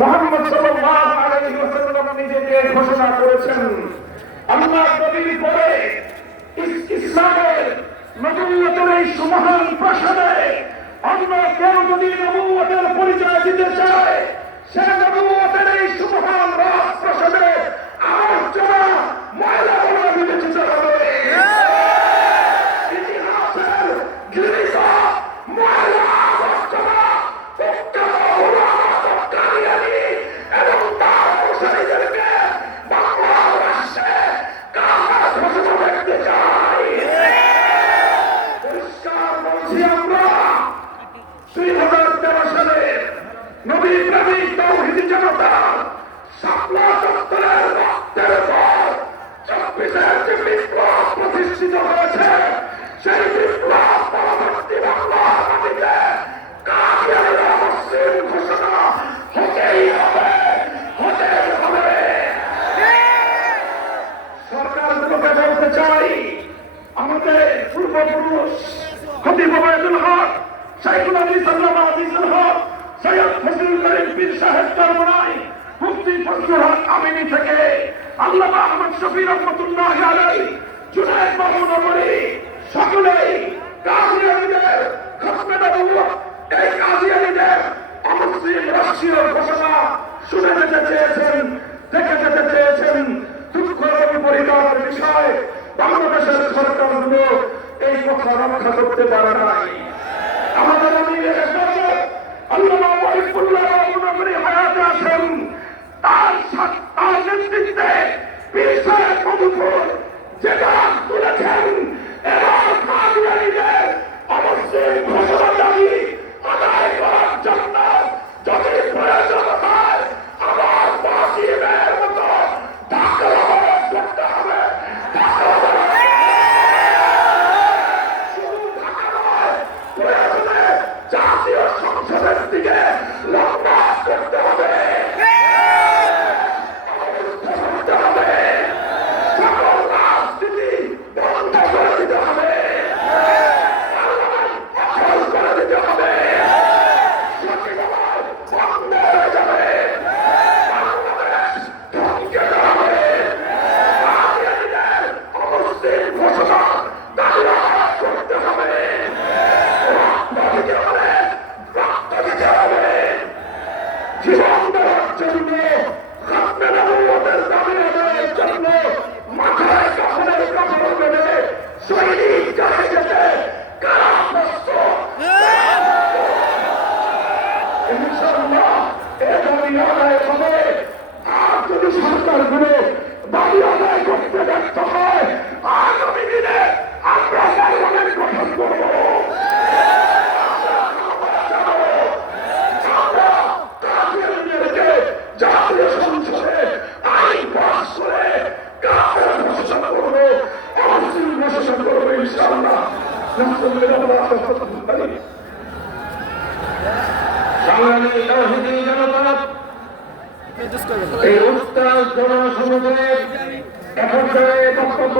মুহাম্মদ সাল্লাল্লাহু আলাইহি ওয়াসাল্লাম নিজেকে ঘোষণা করেছেন, আল্লাহ নবীর পরে ইসলামের নবুয়তের এই সুমহান প্রাসাদে অন্য কেউ যদি নবুয়তের পরিচয় দিতে চায়, সে নবুয়তের এই সুমহান রাজপ্রাসাদে আলোচনা ময়লা ওরা বিবেচিত হবে। ইতিহাসের গৃহীত ময়লা আলোচনা এবং তার অনুসারীদেরকে বাংলার রাষ্ট্রে কারা ঘোষণা দেখতে চাই। পরিষ্কার বলছি, আমরা 2013 সালে নবী প্রেমিক তাওহীদি জনতা শাপলা চত্বরের রক্তের পর 24-এর যে বিপ্লব প্রতিষ্ঠিত হয়েছে, সেই বিপ্লব পরবর্তী বাংলার মাটিতে কাদিয়ানীরা মুসলিম ঘোষণা হতেই হবে, হতেই হবে। সরকারগুলোকে বলতে চাই, আমাদের পূর্বপুরুষ খতিব ওবায়দুল হক, শাইখুল হাদিস আল্লামা আজিজুল হক, সৈয়দ ফজলুল করিম পীর সাহেব চরমনাই, মুফতি ফজলুল হক আমিনী থেকে আল্লামা আহমদ শফি রহমাতুল্লাহি আলাইহি, জুনায়েদ বাবু নগরী, সকলেই কাদিয়ানীদের খতমে নবুওয়াত, এই কাদিয়ানীদের অমুসলিম রাষ্ট্রীয় ঘোষণা শুনে যেতে চেয়েছেন, দেখে যেতে চেয়েছেন। দুঃখ এবং পরিতাপের বিষয়, বাংলাদেশের সরকারগুলো এই কথা রক্ষা করতে পারে নাই। আমাদের আমিরের আল্লামা ওয়াহিদুল্লাহ নগরী হায়াতে আছেন, তার নেতৃত্বে পীর সাহেব মধুপুর যেটা তুলেছেন, এরা কাদিয়ানীদের অমুসলিম ঘোষণা দাবি আদায় করার জন্য যদি প্রয়োজন হয় আবার বাসিমের মতো ঢাকার আবাস করতে হবে। শুধু ঢাকা নয়, প্রয়োজনে জাতীয় সংসদের দিকে লম্বা করতে হবে, করতে হবে। সকল রাজনীতি বন্ধ করে দিতে হবে, অচল করে দিতে হবে, সচিবালয় বন্ধ হয়ে যাবে, বাংলাদেশ ধ্বংসে যাবে। কাদিয়ানীদের অমুসলিম ঘোষণা দাবি করতে হবে, রক্ত দিতে হবে, রক্ত দিতে হবে। জীবন দেওয়ার জন্য, খতমে নবুওয়াতের দাবি আদায়ের জন্য মাথায় কাফনের কাপড় বেঁধে সৈনিক জানে যেতে কারা প্রস্তুত? ইনশাআল্লাহ এ দাবি আদায় হবে। আর যদি সরকারগুলো দাবি আদায় করতে ব্যর্থ হয়, আগামী দিনে আমরা পার্লামেন্ট গঠন করব, জাতীয় সংসদে আইন পাস করে কাফের ঘোষণা করবো, অমুসলিম ঘোষণা করবো ইনশাআল্লাহ। সংগ্রামী তাওহীদি জনতা, এই উত্তাল জনসমুদ্রে এক পর্যায়ে বক্তব্য